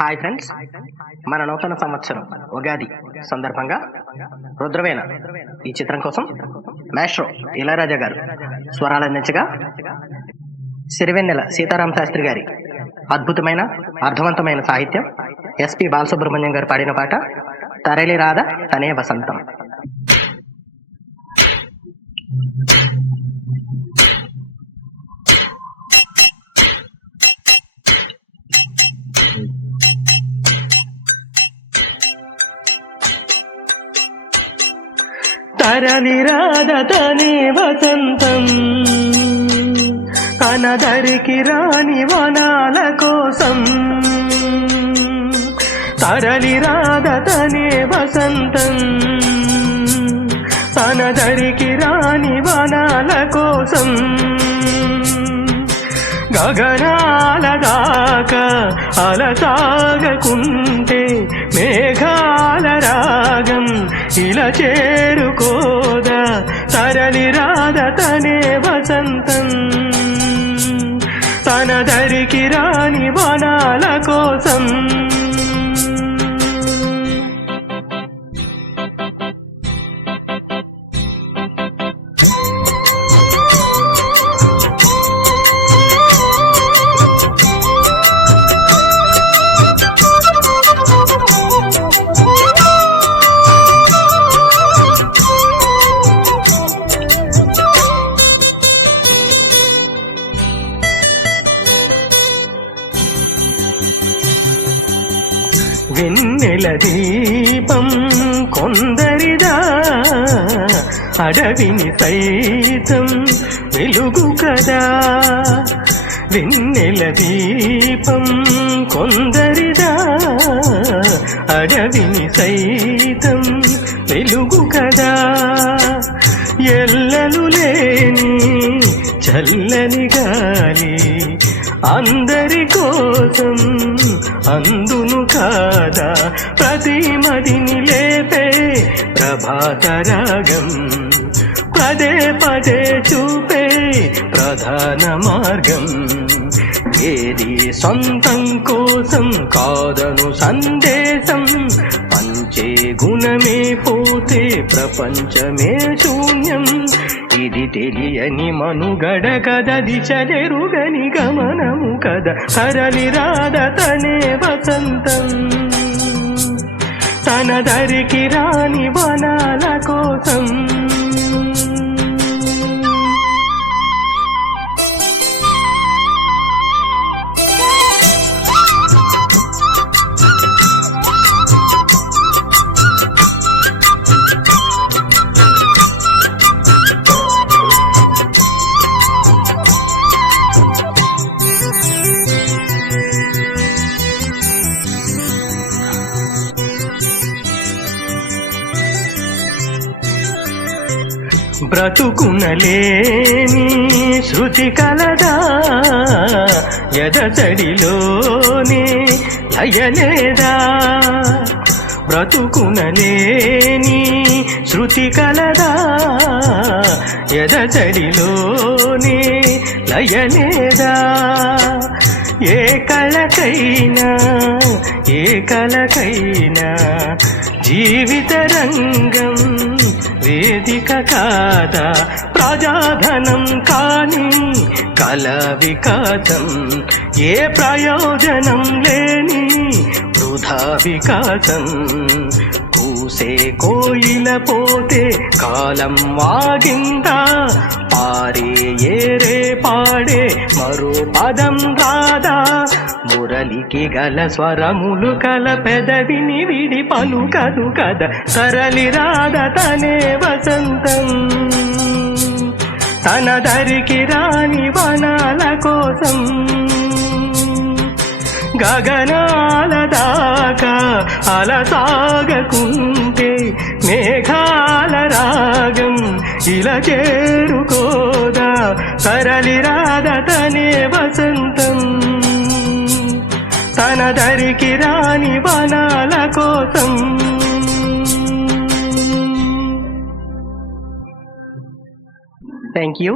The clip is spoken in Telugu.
హాయ్ ఫ్రెండ్స్, మన నూతన సంవత్సరం ఉగాది సందర్భంగా రుద్రవేణ ఈ చిత్రం కోసం మాస్ట్రో ఇళయరాజా గారు స్వరాలు అందించగా, సిరివెన్నెల సీతారామ శాస్త్రి గారి అద్భుతమైన అర్థవంతమైన సాహిత్యం, ఎస్పి బాలసుబ్రహ్మణ్యం గారు పాడిన పాట తరలి రాధ తనే వసంతం. తరలి రాధ తనే వసంతం, కనదరికి రాని వనాల కోసం. తరలి రాధ తనే వసంతం, కనదరికి రాని వనాల కోసం. గగనాల దాకా అలసాగకుంటే మేఘాల రాగం ఇలా చేరుకోదా. తరలి రాధ తనే వసంతం, తన దరికి రాని వనాల కోసం. వెన్నెల దీపం కొందరిదా, అడవిని సైతం వెలుగు కదా. వెన్నెల దీపం కొందరిదా, అడవిని సైతం వెలుగు కదా. ఎల్లలు లేని చల్లని గాలి అందరి కోసం అందును కాదా. ప్రతి మదిని లేపే ప్రభాత రాగం, పదే పదే చూపే ప్రధాన మార్గం. ఏది సొంతం కోసం కాదను సందేశం, పంచే గుణమే పోతే ప్రపంచమే శూన్యం. ఇది తెలియని మనుగడ కద, దిశలెరుగని గమనము కద. తరలి రాధ తనే వసంతం, తన దరికి రాని వనాల కోసం. బ్రతుకునలేని శృతి కలదా, ఎదసడిలోనే లయలేదా. బ్రతుకునలేని శృతి కలదా, ఎదసడిలోనే లయలేదా. ఏ కళకైనా ఏ కళకైనా జీవిత రంగం వేదిక కాదా. ప్రజాధనం కాని కళ వికాసం, ఏ ప్రయోజనం లేని వృధా వికాసం. కూసే కోయిల పోతే కాలం వాగిందా, పారే ఏరే పాడే మరో పదం రాదా. మురళికి గల స్వరములు కల పెదవిని విడి పలుకదు కద. తరలి రాధ తనే వసంతం, తన దరికి రాని వనాల కోసం. గగనాల దాకా అలసాగకుంటే మేఘాల రాగం ఇలా చేరుకోదా. తరలి రాధ తనే వసంతం, తన దరికి రాని వనాల కోసం. Thank you.